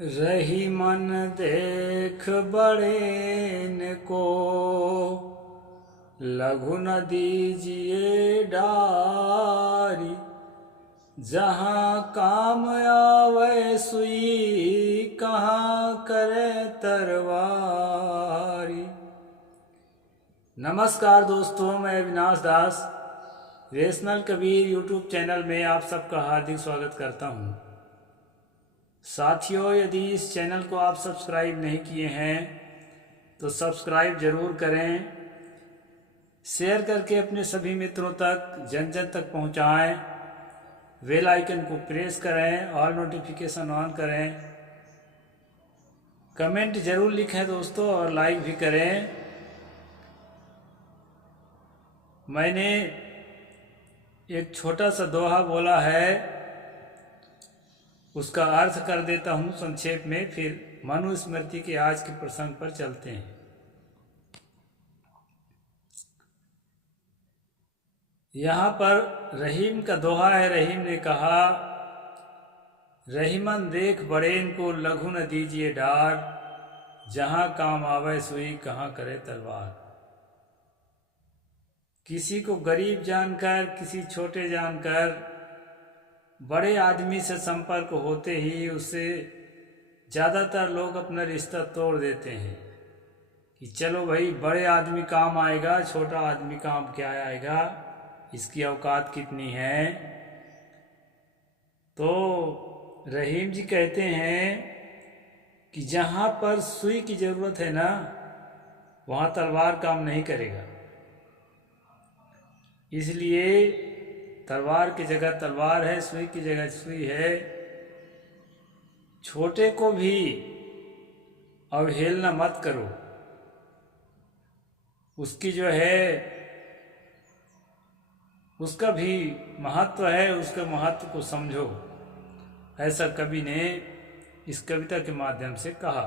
रही मन देख बड़ेन को, लघु न दीजिए डारी। जहाँ काम आवे सुई, कहाँ करे तरवारी। नमस्कार दोस्तों, मैं अविनाश दास रेशनल कबीर यूट्यूब चैनल में आप सबका हार्दिक स्वागत करता हूँ। साथियों, यदि इस चैनल को आप सब्सक्राइब नहीं किए हैं तो सब्सक्राइब ज़रूर करें, शेयर करके अपने सभी मित्रों तक जन जन तक पहुँचाएँ, बेल आइकन को प्रेस करें, ऑल नोटिफिकेशन ऑन करें, कमेंट ज़रूर लिखें दोस्तों और लाइक भी करें। मैंने एक छोटा सा दोहा बोला है, उसका अर्थ कर देता हूँ संक्षेप में, फिर मनुस्मृति के आज के प्रसंग पर चलते हैं। यहाँ पर रहीम का दोहा है। रहीम ने कहा, रहीमन देख बड़ेन को, लघु न दीजिए डार। जहाँ काम आवे सुई, कहाँ करे तलवार। किसी को गरीब जानकर, किसी छोटे जानकर, बड़े आदमी से संपर्क होते ही उससे ज़्यादातर लोग अपना रिश्ता तोड़ देते हैं कि चलो भाई, बड़े आदमी काम आएगा, छोटा आदमी काम क्या आएगा, इसकी औकात कितनी है। तो रहीम जी कहते हैं कि जहाँ पर सुई की ज़रूरत है ना, वहाँ तलवार काम नहीं करेगा। इसलिए तलवार की जगह तलवार है, सुई की जगह सुई है। छोटे को भी अवहेलना मत करो, उसकी जो है उसका भी महत्व है, उसके महत्व को समझो। ऐसा कवि ने इस कविता के माध्यम से कहा।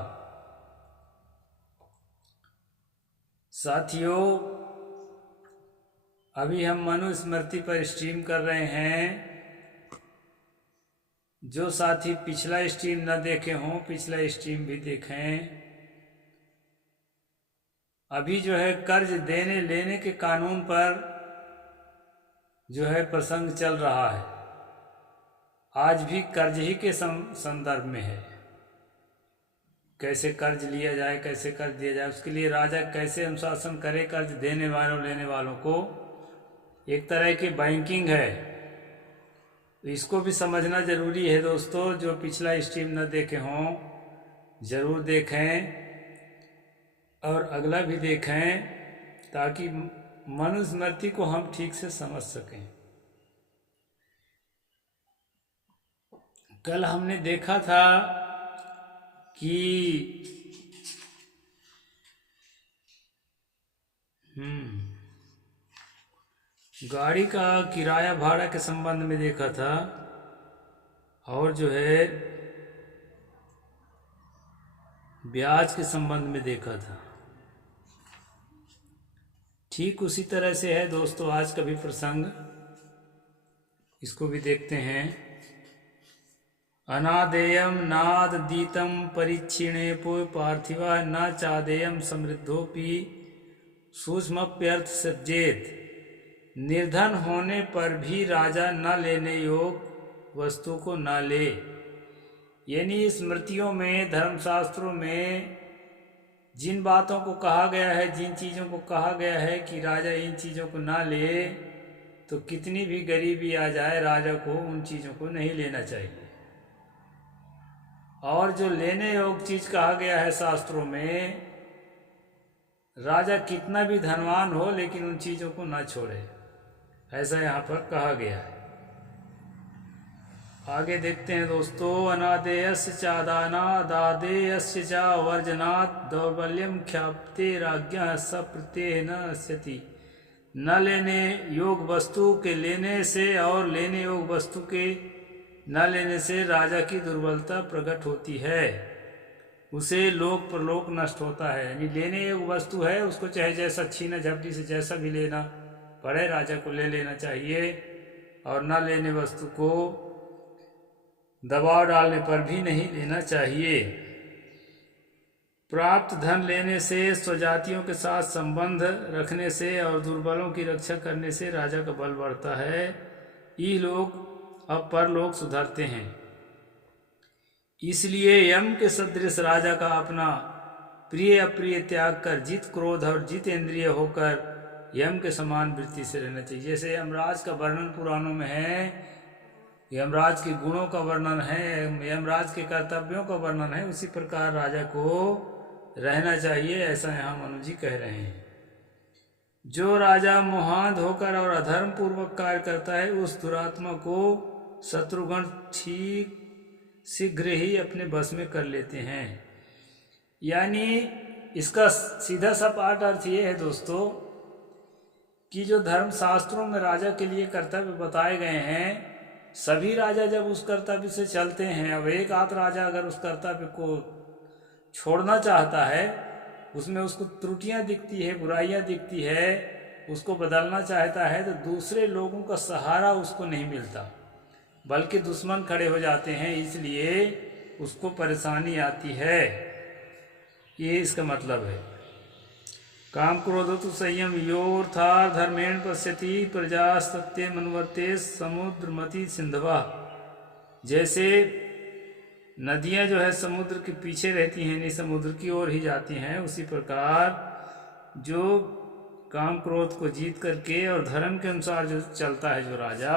साथियों, अभी हम मनुस्मृति पर स्ट्रीम कर रहे हैं। जो साथी पिछला स्ट्रीम न देखे हों, पिछला स्ट्रीम भी देखें। अभी जो है कर्ज देने लेने के कानून पर जो है प्रसंग चल रहा है। आज भी कर्ज ही के संदर्भ में है। कैसे कर्ज लिया जाए, कैसे कर्ज दिया जाए, उसके लिए राजा कैसे अनुशासन करे कर्ज देने वालों लेने वालों को। एक तरह की बैंकिंग है, तो इसको भी समझना जरूरी है दोस्तों। जो पिछला स्ट्रीम न देखे हों जरूर देखें और अगला भी देखें, ताकि मनुस्मृति को हम ठीक से समझ सकें। कल हमने देखा था कि गाड़ी का किराया भाड़ा के संबंध में देखा था, और जो है ब्याज के संबंध में देखा था। ठीक उसी तरह से है दोस्तों आज का भी प्रसंग, इसको भी देखते हैं। अनादेयम नाद दीतम परिच्छिणेपो पार्थिवा, न चादेयम समृद्धोपि सूक्ष्मप्यर्थ सज्जेत। निर्धन होने पर भी राजा न लेने योग वस्तु को न ले। यानी स्मृतियों में, धर्मशास्त्रों में जिन बातों को कहा गया है, जिन चीज़ों को कहा गया है कि राजा इन चीज़ों को ना ले, तो कितनी भी गरीबी आ जाए राजा को उन चीज़ों को नहीं लेना चाहिए। और जो लेने योग चीज़ कहा गया है शास्त्रों में, राजा कितना भी धनवान हो लेकिन उन चीज़ों को ना छोड़े, ऐसा यहाँ पर कहा गया है। आगे देखते हैं दोस्तों। अनादेयस्य चादाना दादेयस्य चा वर्जनात्, दौर्बल्यम ख्याप्ते राज्ञः सप्रत्यय न नश्यति। न लेने योग वस्तु के लेने से और लेने योग वस्तु के न लेने से राजा की दुर्बलता प्रकट होती है, उसे लोक परलोक नष्ट होता है। यानी लेने योग वस्तु है, उसको चाहे जैसा छीना झपटी से जैसा भी लेना पड़े, राजा को ले लेना चाहिए। और न लेने वस्तु को दबाव डालने पर भी नहीं लेना चाहिए। प्राप्त धन लेने से, स्वजातियों के साथ संबंध रखने से और दुर्बलों की रक्षा करने से राजा का बल बढ़ता है। ये लोग अब परलोक सुधरते हैं। इसलिए यम के सदृश राजा का अपना प्रिय अप्रिय त्याग कर जित क्रोध और जित इंद्रिय होकर यम के समान वृत्ति से रहना चाहिए। जैसे यमराज का वर्णन पुराणों में है, यमराज के गुणों का वर्णन है, यमराज के कर्तव्यों का वर्णन है, उसी प्रकार राजा को रहना चाहिए, ऐसा यहाँ मनु जी कह रहे हैं। जो राजा मोहांध होकर और अधर्म पूर्वक कार्य करता है, उस दुरात्मा को शत्रुगण ठीक शीघ्र ही अपने बस में कर लेते हैं। यानी इसका सीधा सा पाठ अर्थ ये है दोस्तों कि जो धर्म शास्त्रों में राजा के लिए कर्तव्य बताए गए हैं, सभी राजा जब उस कर्तव्य से चलते हैं, अब एक आध राजा अगर उस कर्तव्य को छोड़ना चाहता है, उसमें उसको त्रुटियां दिखती है, बुराइयां दिखती है, उसको बदलना चाहता है, तो दूसरे लोगों का सहारा उसको नहीं मिलता, बल्कि दुश्मन खड़े हो जाते हैं, इसलिए उसको परेशानी आती है। ये इसका मतलब है। काम क्रोध तो संयम योर्थार धर्मेण पश्यति प्रजा सत्य मनवर्ते समुद्रमति सिंधवा। जैसे नदियां जो है समुद्र के पीछे रहती हैं, नहीं समुद्र की ओर ही जाती हैं, उसी प्रकार जो काम क्रोध को जीत करके और धर्म के अनुसार जो चलता है जो राजा,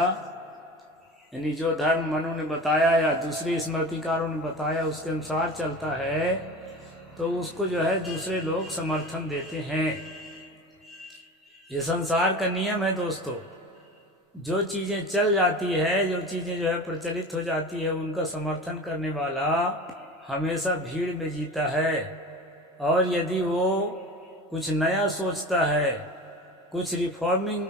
यानी जो धर्म मनु ने बताया या दूसरे स्मृतिकारों ने बताया उसके अनुसार चलता है, तो उसको जो है दूसरे लोग समर्थन देते हैं। ये संसार का नियम है दोस्तों। जो चीज़ें चल जाती है, जो चीज़ें जो है प्रचलित हो जाती है, उनका समर्थन करने वाला हमेशा भीड़ में जीता है। और यदि वो कुछ नया सोचता है, कुछ रिफॉर्मिंग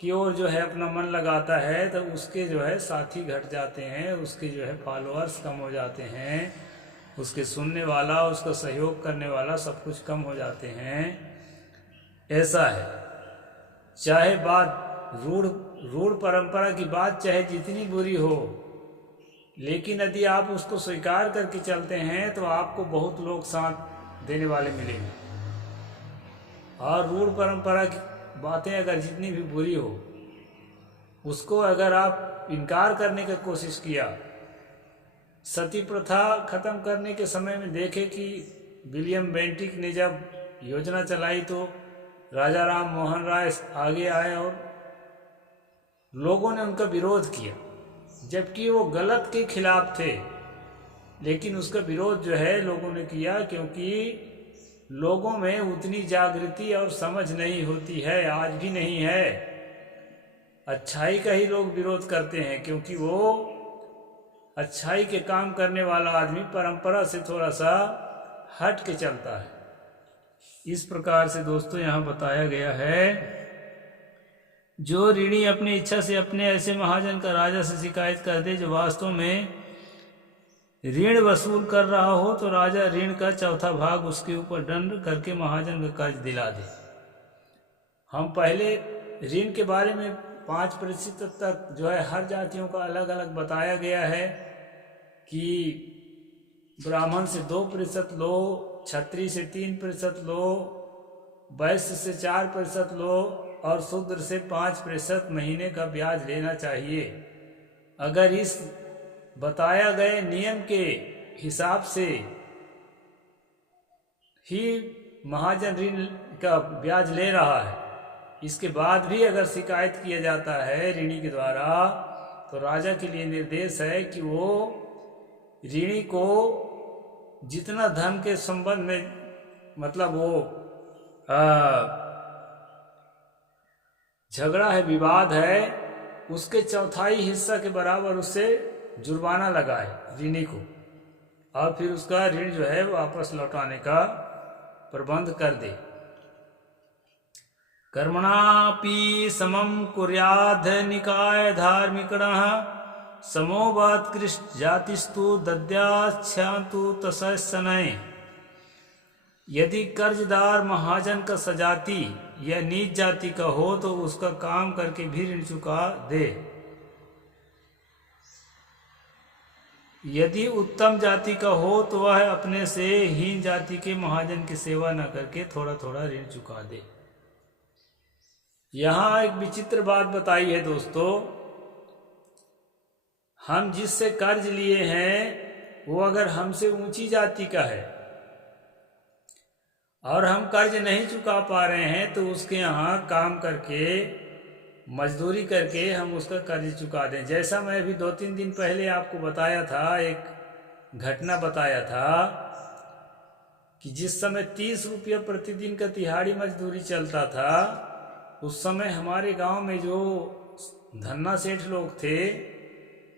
की ओर जो है अपना मन लगाता है, तो उसके जो है साथी घट जाते हैं, उसके जो है फॉलोअर्स कम हो जाते हैं, उसके सुनने वाला, उसका सहयोग करने वाला सब कुछ कम हो जाते हैं। ऐसा है। चाहे बात रूढ़ परंपरा की बात चाहे जितनी बुरी हो, लेकिन यदि आप उसको स्वीकार करके चलते हैं तो आपको बहुत लोग साथ देने वाले मिलेंगे। और रूढ़ परंपरा की बातें अगर जितनी भी बुरी हो, उसको अगर आप इनकार करने की कोशिश किया, सती प्रथा खत्म करने के समय में देखे कि विलियम बेंटिक ने जब योजना चलाई तो राजा राम मोहन राय आगे आए और लोगों ने उनका विरोध किया, जबकि वो गलत के खिलाफ थे, लेकिन उसका विरोध जो है लोगों ने किया, क्योंकि लोगों में उतनी जागृति और समझ नहीं होती है, आज भी नहीं है। अच्छाई का ही लोग विरोध करते हैं, क्योंकि वो अच्छाई के काम करने वाला आदमी परंपरा से थोड़ा सा हट के चलता है। इस प्रकार से दोस्तों यहाँ बताया गया है, जो ऋणी अपनी इच्छा से अपने ऐसे महाजन का राजा से शिकायत कर दे जो वास्तव में ऋण वसूल कर रहा हो, तो राजा ऋण का चौथा भाग उसके ऊपर दंड करके महाजन का कर्ज दिला दे। हम पहले ऋण के बारे में 5% तक जो है हर जातियों का अलग अलग बताया गया है कि ब्राह्मण से 2% लो, क्षत्रिय से 3% लो, वैश्य से 4% लो और शूद्र से 5% महीने का ब्याज लेना चाहिए। अगर इस बताया गए नियम के हिसाब से ही महाजन ऋण का ब्याज ले रहा है, इसके बाद भी अगर शिकायत किया जाता है ऋणी के द्वारा, तो राजा के लिए निर्देश है कि वो ऋणी को जितना धन के संबंध में मतलब वो झगड़ा है, विवाद है, उसके चौथाई हिस्सा के बराबर उससे जुर्माना लगाए ऋणी को, और फिर उसका ऋण जो है वापस लौटाने का प्रबंध कर दे। कर्मणापि समं कुर्याद् निकाय धार्मिकणः समोवात्कृष्ट जातिस्तु दद्याच्छान्तु तस्सनय। यदि कर्जदार महाजन का सजाति या नीच जाति का हो तो उसका काम करके भी ऋण चुका दे। यदि उत्तम जाति का हो तो वह अपने से हीन जाति के महाजन की सेवा न करके थोड़ा थोड़ा ऋण चुका दे। यहाँ एक विचित्र बात बताई है दोस्तों, हम जिससे कर्ज लिए हैं वो अगर हमसे ऊंची जाति का है और हम कर्ज नहीं चुका पा रहे हैं तो उसके यहाँ काम करके मजदूरी करके हम उसका कर्ज चुका दें। जैसा मैं अभी 2-3 दिन पहले आपको बताया था, एक घटना बताया था कि जिस समय 30 रुपये प्रतिदिन का तिहाड़ी मजदूरी चलता था, उस समय हमारे गांव में जो धन्ना सेठ लोग थे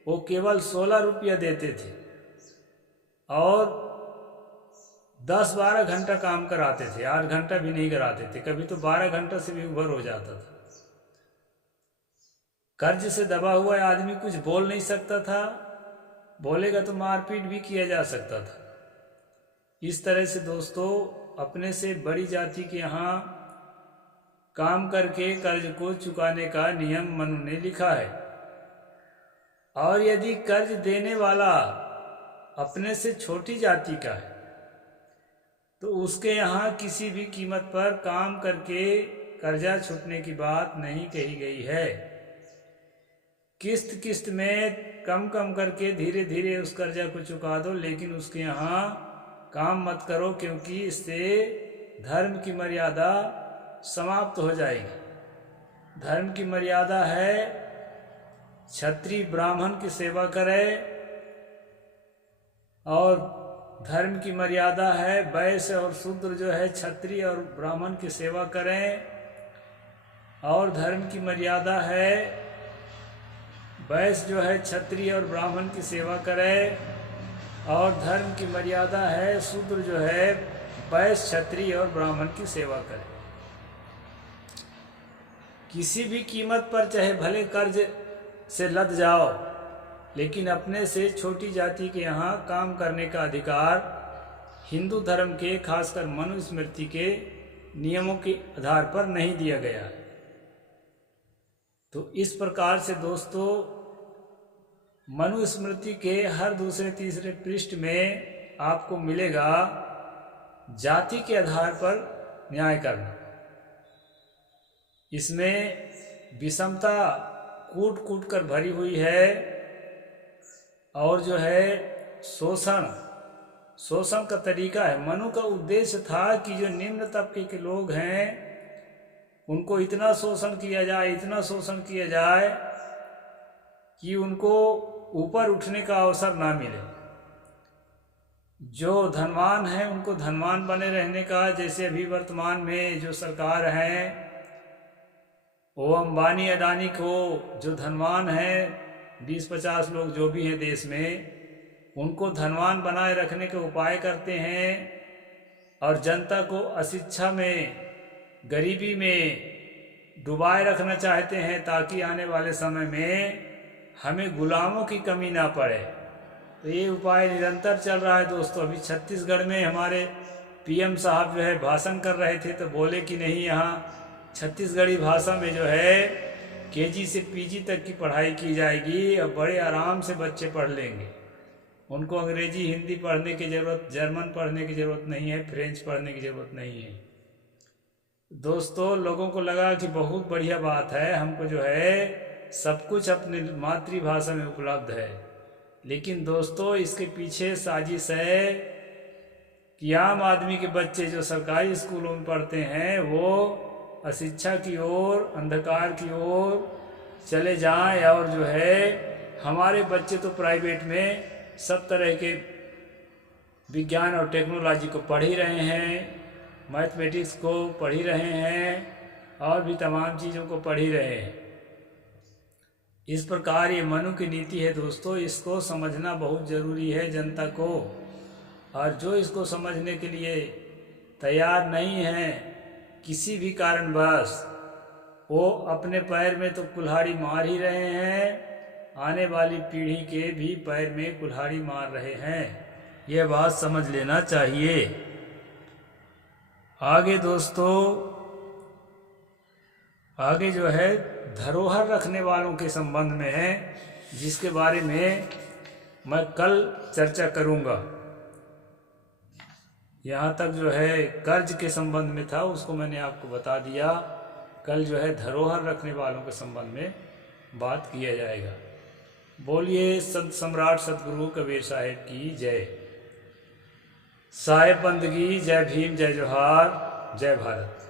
वो केवल 16 रुपया देते थे और 10-12 घंटा काम कराते थे, 8 घंटा भी नहीं कराते थे, कभी तो 12 घंटा से भी ऊपर हो जाता था। कर्ज से दबा हुआ आदमी कुछ बोल नहीं सकता था, बोलेगा तो मारपीट भी किया जा सकता था। इस तरह से दोस्तों अपने से बड़ी जाति के यहाँ काम करके कर्ज को चुकाने का नियम मनु ने लिखा है। और यदि कर्ज देने वाला अपने से छोटी जाति का है तो उसके यहाँ किसी भी कीमत पर काम करके कर्जा छूटने की बात नहीं कही गई है। किस्त किस्त में कम कम करके धीरे धीरे उस कर्जा को चुका दो, लेकिन उसके यहाँ काम मत करो, क्योंकि इससे धर्म की मर्यादा समाप्त हो जाएगी। धर्म की मर्यादा है क्षत्रिय ब्राह्मण की सेवा करे, और धर्म की मर्यादा है वैश्य और शूद्र जो है क्षत्रिय और ब्राह्मण की सेवा करें, और धर्म की मर्यादा है वैश्य जो है क्षत्रिय और ब्राह्मण की सेवा करे, और धर्म की मर्यादा है शूद्र जो है वैश्य क्षत्रिय और ब्राह्मण की सेवा करे। किसी भी कीमत पर चाहे भले कर्ज से लद जाओ, लेकिन अपने से छोटी जाति के यहाँ काम करने का अधिकार हिंदू धर्म के खासकर मनुस्मृति के नियमों के आधार पर नहीं दिया गया है। तो इस प्रकार से दोस्तों मनुस्मृति के हर दूसरे तीसरे पृष्ठ में आपको मिलेगा जाति के आधार पर न्याय करना। इसमें विषमता कूट कूट कर भरी हुई है, और जो है शोषण का तरीका है। मनु का उद्देश्य था कि जो निम्न तबके के लोग हैं उनको इतना शोषण किया जाए, इतना शोषण किया जाए कि उनको ऊपर उठने का अवसर ना मिले। जो धनवान हैं उनको धनवान बने रहने का, जैसे अभी वर्तमान में जो सरकार है वो अंबानी अडानी को, जो धनवान हैं 20-50 लोग जो भी हैं देश में, उनको धनवान बनाए रखने के उपाय करते हैं और जनता को अशिक्षा में, गरीबी में डुबाए रखना चाहते हैं, ताकि आने वाले समय में हमें गुलामों की कमी ना पड़े। तो ये उपाय निरंतर चल रहा है दोस्तों। अभी छत्तीसगढ़ में हमारे पीएम साहब जो है भाषण कर रहे थे तो बोले कि नहीं, यहाँ छत्तीसगढ़ी भाषा में जो है केजी से पीजी तक की पढ़ाई की जाएगी और बड़े आराम से बच्चे पढ़ लेंगे। उनको अंग्रेजी हिंदी पढ़ने की ज़रूरत, जर्मन पढ़ने की ज़रूरत नहीं है, फ्रेंच पढ़ने की ज़रूरत नहीं है। दोस्तों लोगों को लगा कि बहुत बढ़िया बात है, हमको जो है सब कुछ अपनी मातृभाषा में उपलब्ध है। लेकिन दोस्तों इसके पीछे साजिश है कि आम आदमी के बच्चे जो सरकारी स्कूलों में पढ़ते हैं वो अशिक्षा की ओर, अंधकार की ओर चले जाएं, और जो है हमारे बच्चे तो प्राइवेट में सब तरह के विज्ञान और टेक्नोलॉजी को पढ़ ही रहे हैं, मैथमेटिक्स को पढ़ ही रहे हैं, और भी तमाम चीज़ों को पढ़ ही रहे हैं। इस प्रकार ये मनु की नीति है दोस्तों। इसको समझना बहुत ज़रूरी है जनता को, और जो इसको समझने के लिए तैयार नहीं है किसी भी कारणवश, वो अपने पैर में तो कुल्हाड़ी मार ही रहे हैं, आने वाली पीढ़ी के भी पैर में कुल्हाड़ी मार रहे हैं। ये बात समझ लेना चाहिए। आगे दोस्तों, आगे जो है धरोहर रखने वालों के संबंध में है, जिसके बारे में मैं कल चर्चा करूँगा। यहाँ तक जो है कर्ज के संबंध में था, उसको मैंने आपको बता दिया। कल जो है धरोहर रखने वालों के संबंध में बात किया जाएगा। बोलिए संत सम्राट सतगुरु कबीर साहिब की जय। साहेब बंदगी, जय भीम, जय जोहार, जय भारत।